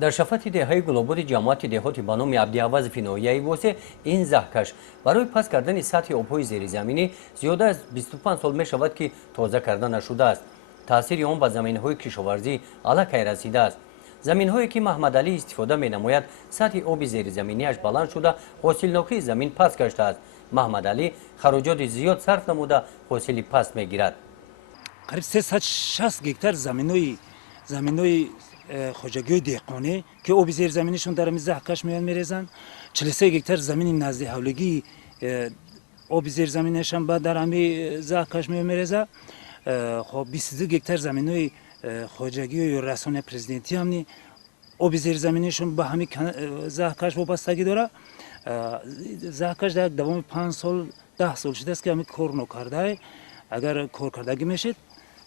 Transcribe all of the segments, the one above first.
در شفاف دههای گلوبال جماعت دهاتی به نام عبدالعوض فینویه‌ای واسه این زهکش برای پس کردن سطح آب‌های زیرزمینی زیاده از 25 سال می شود که تازه کرده نشده است. تاثیر آن به زمین‌های کشاورزی علاقه رسیده است. زمین‌هایی که محمد علی استفاده می‌نماید سطح آب زیرزمینی‌اش بلند شده حاصلناکی زمین پس گشته است. محمد علی خراجات زیاد صرف نموده حاصل پست می‌گیرد. قریب 360 گکتار زمینای خوجگی دهقانی که آب زیرزمینیشون در زهکش میان میریزن. 43 گکتار زمین نزد حولگی آب زیرزمینیشون با در همین زهکش میان میریزه. خب 22 گکتار زمینای خوجگی و رسانه پرزیدنتی هم آب زیرزمینیشون به همین زهکش وابستگی داره. زهکش در دوام 5 سال 10 سال شده است که همین کار نکرده. اگر کار کردگی میشد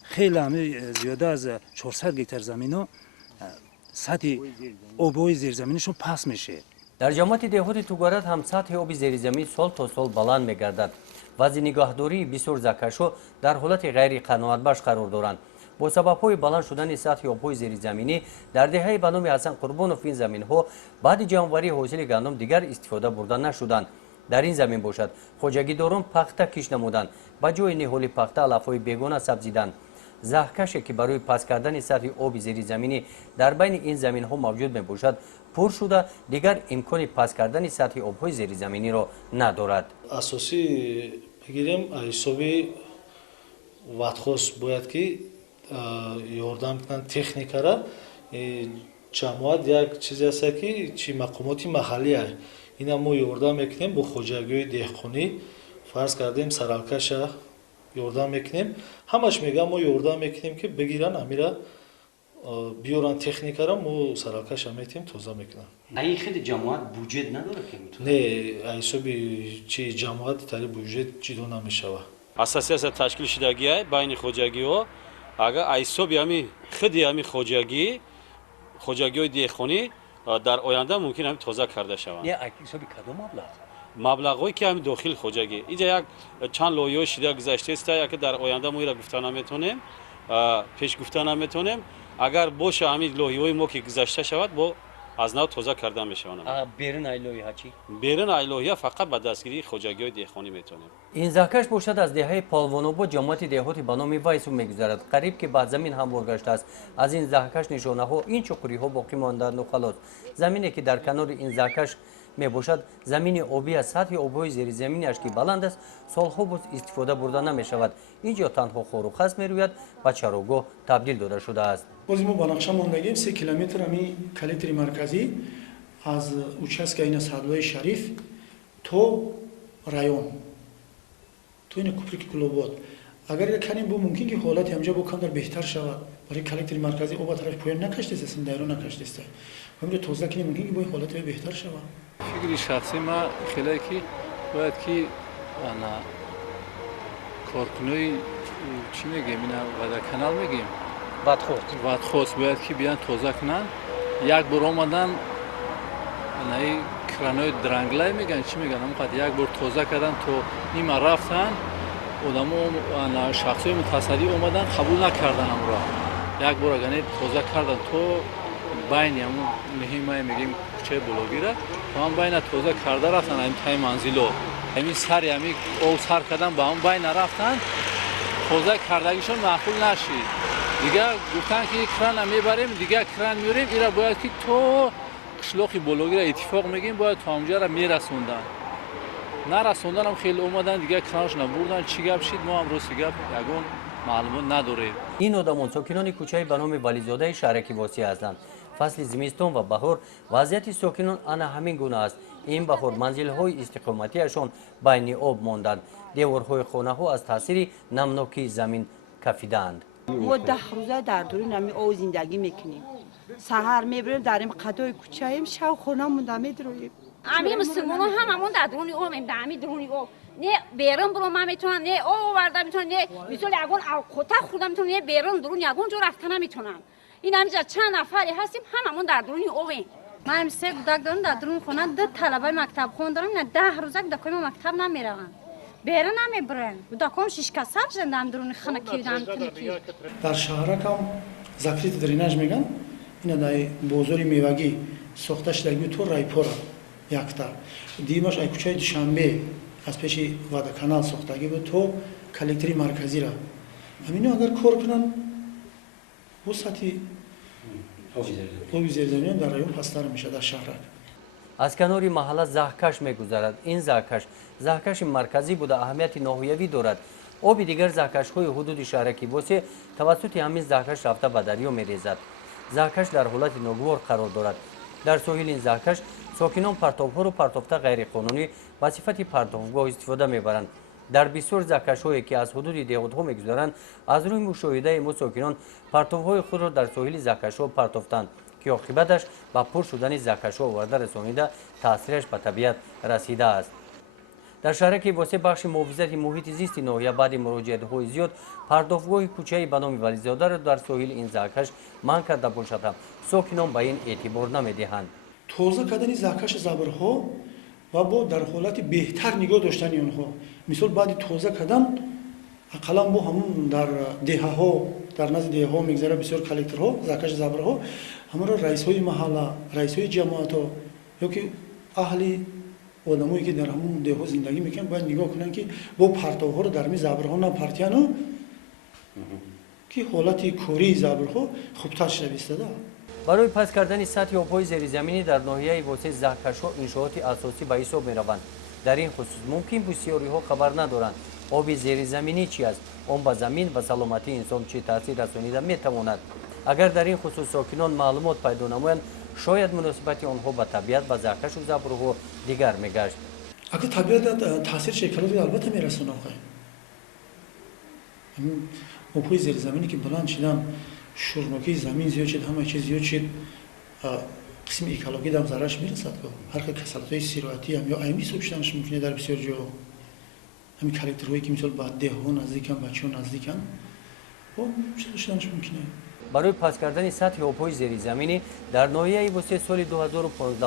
خیلی همه زیاده از 400 گکتار زمین سطح آب‌های زیرزمینیشون پس میشه. در جماعت دهات توگارت هم سطح آب زیرزمین سال تا سال بلند میگردد. وضع نگهداری بسیار زکشو در حالت غیر قناعتبخش قرار دارند. با سبب‌های بلند شدن سطح آب‌های زیرزمینی در دهه به نام حسن قربانوف این زمین‌ها بعد جمع‌آوری حاصل گندم دیگر استفاده برده نشدند. در این زمین باشد خوجگیداران پخته کش نمودند، به جای نهال پخته علف‌های بیگانه سبزیدند. زهکشی که برای پس کردن سطح آب زیرزمینی در بین این زمین‌ها موجود میباشد پر شده دیگر امکان پس کردن سطح آب‌های زیرزمینی را ندارد. اساسی بگیریم حسابی وقتخواست باید که یاردم کنن تکنیکا را جماعت یک چیزی است که چی مقامات محلی است اینا ما یاردم میکنیم با خوجگی دهقانی فرض کردیم سرالکش یاردم میکنیم همش میگم ما یاردم میکنیم که بگیرن امیرا بیارن تکنیکا را ما سرالکش میتیم تازه میکنن. این خیلی جماعت بودجه نداره که میتونه. نه حسابی چی جماعت تری بودجه چیدو نمیشوه. اساسی از تشکیل شدگی است بین خوجگی ها اگر حسابی همی خیلی همی خوجگی دهقانی در آینده ممکن هم تازه کرده شوند. نه حسابی کدام مبلغی که هم داخل خوجگی اینجا یک چند لایه شده گذشته است که در آینده ما را گفتن نمیتونیم پیش گفتن نمیتونیم اگر باشه همین لایه‌های ما که گذشته شود با از نو تازه کرده میشوند. بیرون ایلوی چی؟ بیرون ایلویا فقط به دستگیری خوجگی دهقانی میتونیم. این زهکش باشد از دهه پالوانوبو جماعت دهاتی به نام وایسو میگذرد. قریب که بعد زمین هم برگشته است. از این زهکش نشانه ها این چقوری ها باقی ماندند و خلاص. زمینی که در کنار این زهکش می باشد زمین آبی از سطح آب‌های زیر زمینیش که بلند است سالها بود استفاده برده نمی شود. اینجا تنها خور و خس می روید و چراگاه تبدیل داده شده است. باز ما بناقشه ماندگیم 3 کیلومتر همین کلیتری مرکزی از участка این سدوای شریف تو رایون تو این کوپریک کلوبات اگر یک کنیم بو ممکن که حالت همجا بکنه بهتر شود برای کلیتری مرکزی او با طرف پایین نکشته است دایره نکشته است همین توزیع کنیم ممکن که با حالت بهتر شود. فکری شخصی ما خیلی که باید که انا کارکنای چی میگیم اینا ودا کانال میگیم وادخواست باید که بیان توزیع کنن یک بار اومدن نه کرانای درنگلای میگن چی میگن فقط یک بار توزیع کردن تو نیم رفتن آدمو شخصی متصدی اومدن قبول نکردن امرا یک بار اگه توزیع کردن تو بین همون مهمه میگیم کوچه بلوگیره هم بین توزیع کرده رفتن این تای منزلو همین سر همین او سر کردن با هم بین رفتن توزیع کردگیشون معقول نشید دیگه گفتن که کران میبریم دیگه کران میوریم اینا باید که تو قشلاقی بلوگیره اتفاق میگیم باید تا اونجا را میرسوندن نرسوندن هم خیلی اومدن دیگه کرانش نبردن چی گپ شید ما هم روسی گپ یگون معلومات نداریم. این آدمان ساکنان کوچه به نام ولیزاده شهرکی واسی هستند. فصل زمستان و بهار وضعیت ساکنان آن همین گونه است. این بهار منزل‌های استقامتیشان بین آب ماندند. دیوارهای خانه‌ها از تاثیر نمناکی زمین کفیدند. ما 10 روزه در دورین همین آب زندگی میکنیم. سحر میبریم در این قطای کوچه ایم شب خونه مونده میدرویم. همه مسلمان هممون در درونی او میم در همین درونی او نه بیرون برو ما میتونن نه او ورده میتونن نه مثلا یگون خودت خودم میتونن نه بیرون درون یگون جو رفتن نمیتونن این همینجا چند نفری هستیم هممون در درونی اویم. من سه کودک دارم در درون خونه 2 طلبه مکتب خوندارم نه 10 روزه کودکای ما مکتب نمیرن بیرون نمیبرن کودکام 6 کسب شدن درون خونه کیدن در شهرک هم زکریت دریناژ میگن اینا در بازار میوگی ساخته شده گوی تو رایپورا یکتا دیماش ای کوچه دوشنبه از پیش وادا کانال ساختگی بود تو کلکتری مرکزی را همینو اگر کار کنن وسطی آبی زیرزمینی در رایون پستر میشه در شهر. از کنار محله زاهکش میگذرد. این زاهکش مرکزی بوده اهمیت ناحیوی دارد. آب دیگر زاهکش های حدود شهر کیبوسی توسط همین زاهکش رفته به دریا میریزد. زاهکش در حالت ناگوار قرار دارد. در ساحل این زاهکش ساکنان پرتاب‌ها را پرتاب‌های غیرقانونی به صفت پرتابگاه استفاده میبرند. در بسیار زاهکش‌هایی که از حدود دهات‌ها میگذرند از روی مشاهده ما ساکنان پرتاب‌های خود را در ساحل زاهکش‌ها پرتافتند که عاقبتش به پر شدن زاهکش‌ها آورده رسانیده تاثیرش به طبیعت رسیده است. در شهر کیبوسی بخش محافظت محیط زیست ناحیه بعد مراجعت‌های زیاد پرداختگاه کوچه‌ای به نام ولیزاده را در ساحل این زاهکش منع کرده باشد هم ساکنان به این اعتبار نمی‌دهند. توزیع کردن زاهکش زبرها و با در حالت بهتر نگاه داشتن آنها مثال بعد توزیع کردن اقلا با همون در دهه‌ها در نزد دهه‌ها میگذره بسیار کلکترها زاهکش زبرها همه را رئیس‌های محله رئیس‌های جماعت‌ها یا که اهل آدمایی که در همون دهها زندگی میکنن باید نگاه کنن که با پرتاب‌ها رو در می زبرها نپرتیانو که حالت کوری زبرها خوبتر شده ایستاده. برای پس کردن سطح آب‌های زیرزمینی در ناحیه واسه زاهکش‌ها انشاءات اساسی به حساب می‌روند. در این خصوص ممکن بسیاری‌ها خبر ندارند آب زیرزمینی چی است، آن به زمین و سلامتی انسان چه تاثیر رسانیده می‌تواند. اگر در این خصوص ساکنان معلومات پیدا نمایند شاید مناسبت آنها به طبیعت و زاهکش و زبرها دیگر می‌گشت. اگر طبیعت تاثیر شکلاتی البته میرسونه آقای آب‌های زیرزمینی که بلند شدن شورناکی زمین زیاد شد همه چیز زیاد شد قسم اکولوژی هم ضررش میرسد هر که کسالت‌های سیراتی هم یا ایمی سوب شدنش ممکنه در بسیار جا همین کاراکترهایی که مثلا با ده‌ها نزدیکن بچه‌ها نزدیکن و شدنش ممکنه. برای پس کردن سطح آب‌های زیرزمینی در ناحیه وسط سال 2015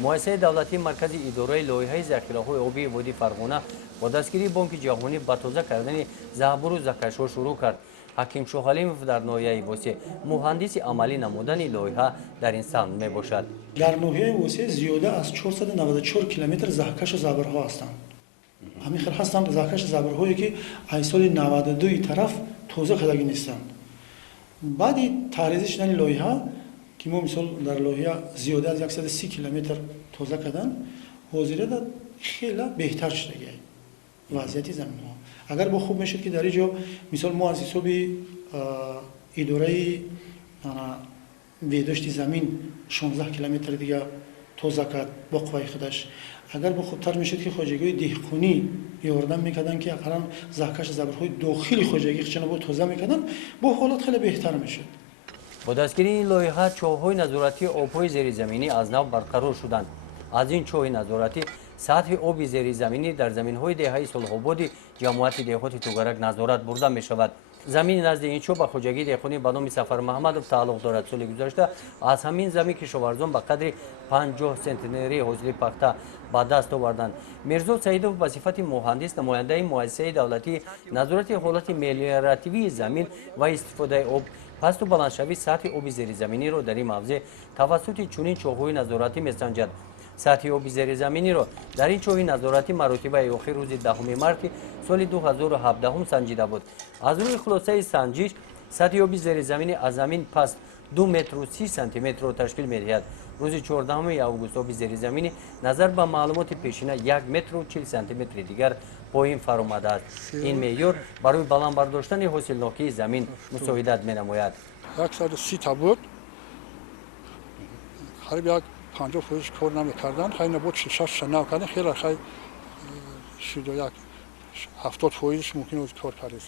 مؤسسه دولتی مرکز اداره لایحه ذخیره‌های آبی وادی فرغانه با دستگیری بانک جهانی به تازه کردن زبر و زاهکش‌ها شروع کرد. حکیم شوخالیموف در ناحیه وسط مهندس عملی نمودن لایحه در این سمت میباشد. در ناحیه وسط زیاده از 494 کیلومتر زاهکش زبرها هستند. همین خیر هستند زاهکش زبرهایی که از سال 92 طرف توزیع کردگی نیستند. بعد تعریض شدن لایحه که ما مثلا در لایحه زیاده از 130 کیلومتر توزیع کردن حاضره در خیلی بهتر شده وضعیت زمین ها. اگر با خوب میشد که در اینجا مثال ما از حساب اداره بهداشت زمین 16 کیلومتر دیگه توزیع کرد با قوای خودش اگر با خوبتر میشد که خواجگی دهقانی یاردم میکردن که اقلا زاهکش زبرهای داخلی خواجگی چنان با توزیع میکردن با حالت خیلی بهتر میشد. با دستگیری این لایحه چاه‌های نظارتی آب‌های زیرزمینی از نو برقرار شدند. از این چاه نظارتی سطح آب زیرزمینی در زمین‌های دهه صلح‌آباد جماعت دهات توگرک نظارت برده می‌شود. زمین نزد این چاه به خواجگی دهقانی به نام سفر محمدов تعلق دارد. سال گذشته از همین زمین کشاورزان به قدر 50 سنتنری حاصل پخته به دست آوردند. میرزا سعیدوف به صفت مهندس نماینده مؤسسه دولتی نظارت حالت ملیاراتیوی زمین و استفاده آب پست و بلندشوی سطح آب زیرزمینی را در این موضع توسط چنین چاه‌های نظارتی می‌سنجد. سطح آب زیرزمینی را در این چاه نظارتی مراتبه آخر روز 10 مارس سال 2017 سنجیده بود. از روی خلاصه سنجش سطح آب زیرزمینی از زمین پس 2 متر و 30 سانتی متر را تشکیل می‌دهد. روز 14 اوگوست آب زیرزمینی نظر به معلومات پیشینه 1 متر و 40 سانتی متر دیگر پایین فرآمده است. این معیار برای بلند برداشتن حاصلناکی زمین مساعدت می‌نماید. 130 تا بود. خیلی 50% کار نمی‌کردن. خیلی نبود 6 شنا کردن. خیلی شده یک 70% ممکن است کار کردن.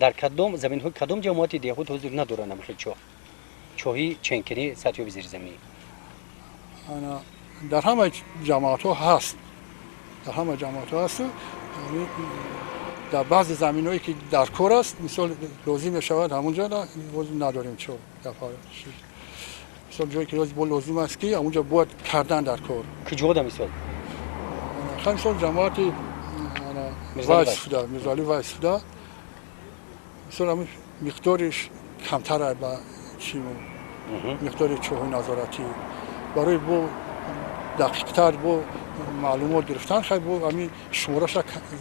در کدام زمین‌های کدام جماعت دهات حضور ندارند بخیر چاهی چنکری سطح آب زیرزمینی در همه جماعت‌ها هست. در همه جماعت‌ها هست. در بعضی زمین‌هایی که در کار است مثلا لازم می‌شود همونجا نداریم چه مثلا جایی که لازم است که اونجا باید کردن در کار کجا ده مثال خیلی مثلا جماعت میرزالی وایسفدا مثلا مقدارش کمتر با چی مقدار چوهای نظارتی برای بو دقیق‌تر بو معلومات گرفتن خیلی بو همین شمارش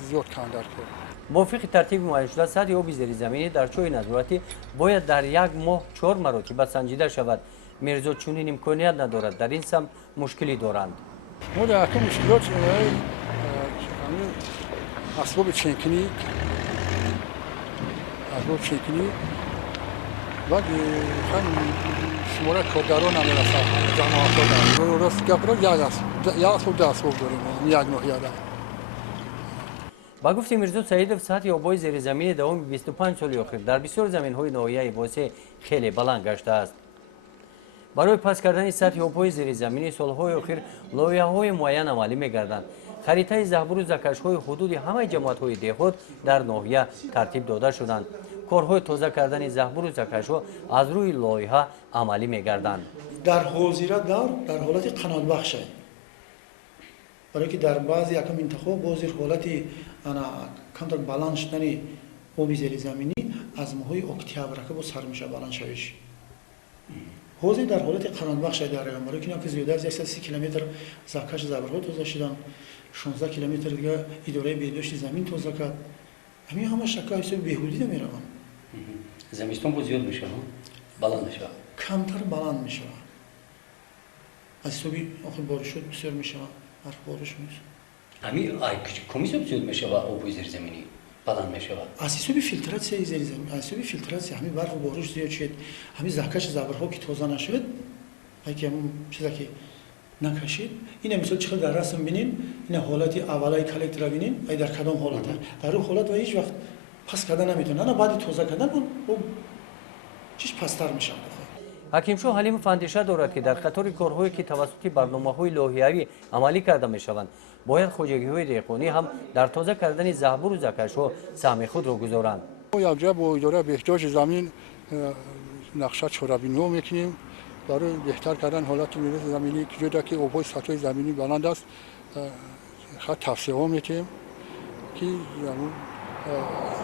زیاد کم در کرد. موافق ترتیب معین شده سطح آب زیرزمینی در چوی نظارتی باید در یک ماه 4 مرتبه سنجیده شود. میرزا چنین امکانیت ندارد، در این سم مشکلی دارند. ما در اکم مشکلات اسباب چنکنی بعد شماره کارگران هم میرسد جماعت ها در راست گپ را یک اسباب ده اسباب داریم یک نوعیه در با گفت میرزا سعیدов سطح آب‌های زیرزمینی دوام 25 سال اخیر در بسیار زمین‌های ناحیه واسه خیلی بلند گشته است. برای پس کردن سطح آب‌های زیرزمینی سال‌های اخیر لایحه‌های معین عملی می‌گردند. خریطه زهبور و زکش‌های حدود همه جماعت‌های دهات در ناحیه ترتیب داده شدند. کارهای تازه کردن زهبور و زکش‌ها از روی لایحه عملی می‌گردند. در حوزیره در حالت قنات بخش است. برای که در بعضی یکم منطقه بازی حالتی کمتر بلند شدن آب زیرزمینی از ماهای اکتبر که با سر میشه بلند شویش. حوزه در حالت قنات بخش در رقم برای که زیاده از 130 کیلومتر زکش زبرها تازه شدن، 16 کیلومتر دیگه اداره بهداشت زمین تازه کرد. همین همه شکل حساب بهبودی میروند. زمستون بود زیاد میشه، بلند میشه. کمتر بلند میشه. از صبحی آخر بارش شد بسیار میشه. برف بارش میشه. همین کمیسیون زیاد میشه و آب زیرزمینی بلند میشه. از صبحی فیلتراسیون زیرزمینی، از صبحی فیلتراسیون همین برف بارش زیاد شد. همین زکش زبرها که تازه نشد، اگه همون چیزی که نکشید، این مثال چقدر در رسم بینیم، این حالتی اولای کالکتر بینیم، ای در کدام حالته. در اون حالت و هیچ وقت پس کردن نمیتونه. نه بعد تازه کردن اون چیش پستر میشه. حکیم حلیم فندیشه دارد که در قطار کارهایی که توسط برنامه‌های لایحه‌ای عملی کرده میشوند باید خوجگی‌های دهقانی هم در تازه کردن زهبور و زکش‌ها سهم خود را گذارند. ما یک جا با اداره بهداشت زمین نقشه چهاربینی میکنیم برای بهتر کردن حالت میراث زمینی که جدا که آب‌های سطح زمینی بلند است خط توسعه ها میکنیم که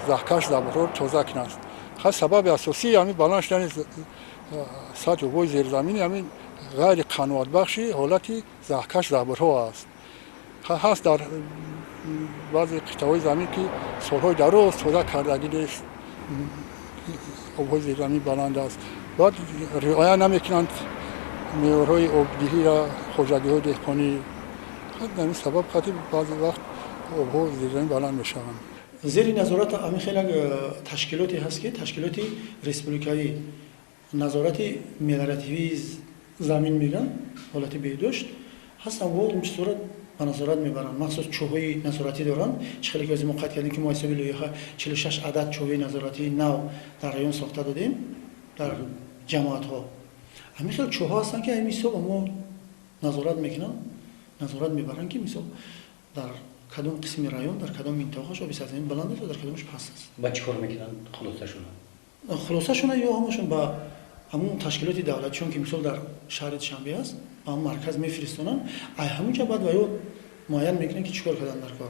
زکش زبرها تازه کنند. خاص سبب اساسی همین بلند شدن سطح آب‌های زیرزمینی همین غیر قناعت بخشی حالتی زکش زبرها است. هست در بعضی قطعه‌های زمین که سال‌های دراز تازه کردگی است آب‌های زیرزمینی بلند است. بعد رعایت نمی‌کنند معیارهای آبدهی را خوجگی‌های دهقانی همین سبب خاطر بعضی وقت آب‌ها زیرزمینی بلند می‌شوند. زیر نظارت همین خیلی تشکیلاتی هست که تشکیلاتی ریسپوبلیکایی نظارتی ملیارتیوی زمین میگن حالت بهداشت هستن و این صورت به نظارت میبرن مخصوص چوبای نظارتی دارن خیلی از موقعیت کردیم که ما حسابی لایحه 46 عدد چوبای نظارتی نو در رایون ساخته دادیم در جماعت ها همین خیلی چوبها هستن که این حساب ما نظارت میکنن نظارت میبرن که مثلا در کدوم قسم رایون در کدوم منطقه آب سطحی بلند است و در کدومش پست است. با چیکار میکنن خلاصه‌شون؟ خلاصه‌شون یا همشون با همون تشکیلات دولتیشون که مثلا در شهر شنبه است با هم مرکز میفرستونن همونجا بعد وایو معین میکنن که چیکار کردن در کار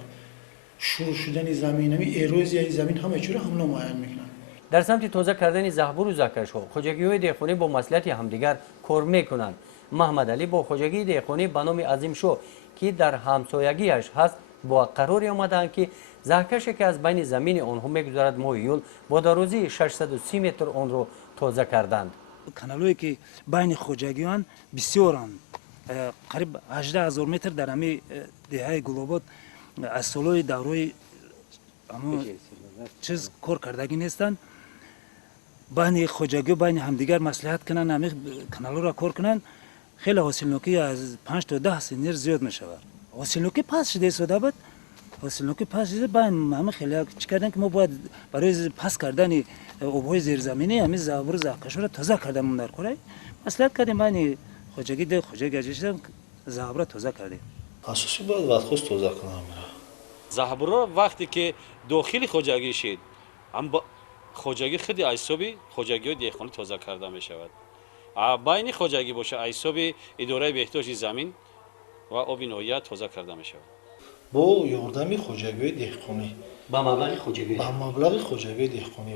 شروع شدن زمین همین ایروزیای زمین همه چیزو هم معین میکنن. در سمت تازه کردن زهبور و زکش‌ها خوجگی‌های دهقانی با مصلحت همدیگر کار میکنند. محمد علی با خوجگی دهقانی به نام عظیم شو که در همسایگیش هست با قراری آمدند که زکشی که از بین زمین آنها میگذرد ماه یول با درازی 630 متر آن را تازه کردند. کانالایی که بین خوجگیان بسیارند قریب 18000 متر در همه دهه گلوبات از سالهای دورای اما چیز کار کردگی نیستند بین خوجگی بین همدیگر مصلحت کنن همه کانالا را کار کنن خیلی حاصلنوکی از 5 تا 10 سنیر زیاد می شود حاصلنوکی پس شده سودا بود حاصلنوکی پس شده بین همه خیلی چی کردن که ما باید برای پس کردن آب‌های زیرزمینی همین زهبور و زکش را تازه کردیم در کره مصلحت کردیم بین خوجگی ده خوجگی اجشتن زهبور تازه کردیم اساسی باید وقت تازه کنم زهبور وقتی که داخل خوجگی شد هم خوجگی خیلی حسابی خوجگی دهقانی تازه کرده می شود بین خوجگی باشه حسابی اداره بهداشت زمین و آب ناحیه تازه کرده می شود با یاردمی خوجگی دهقانی با مبلغ خوجگی با مبلغ خوجگی دهقانی